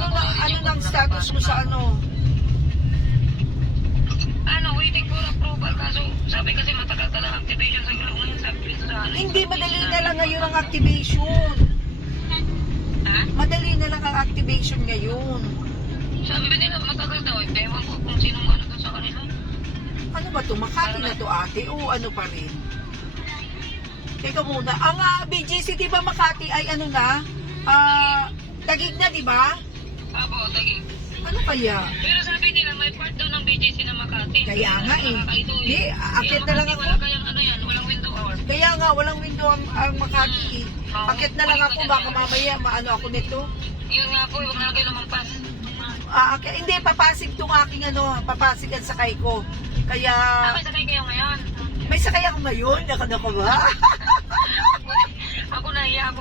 ano ng status mo sa ano? Waiting for approval. Kaso, sabi kasi matagal ka lang activation sa group ngayon. Sabi ko sa ano. Hindi, madali na lang ngayon ang activation. Ha? Madali na lang ang activation ngayon. Sabi nila matagal daw. Ewan ko kung sinong ano doon sa kanila. Ano ba to? Makati na to ate? O ano pa rin? Teka muna. Ang BGC, di ba Makati ay ano na? Tagig na, di ba? Apo, taging. Ano kaya? Pero sabi nila may part daw ng BGC na Makati. Kaya nga eh. Nakakaito eh. Hindi, akit na lang ako. Wala kayang ano yan, walang window hour. Kaya nga, walang window ang Makati eh. Akit na lang ako, baka mamaya maano ako nito. Yun nga po, huwag na kayo lumampas. Hindi, papasig tong aking ano, papasig ang sakay ko. Kaya, May sakay kayo ngayon. may sakay ako ngayon, nakada ko ba? Ako nahiya ako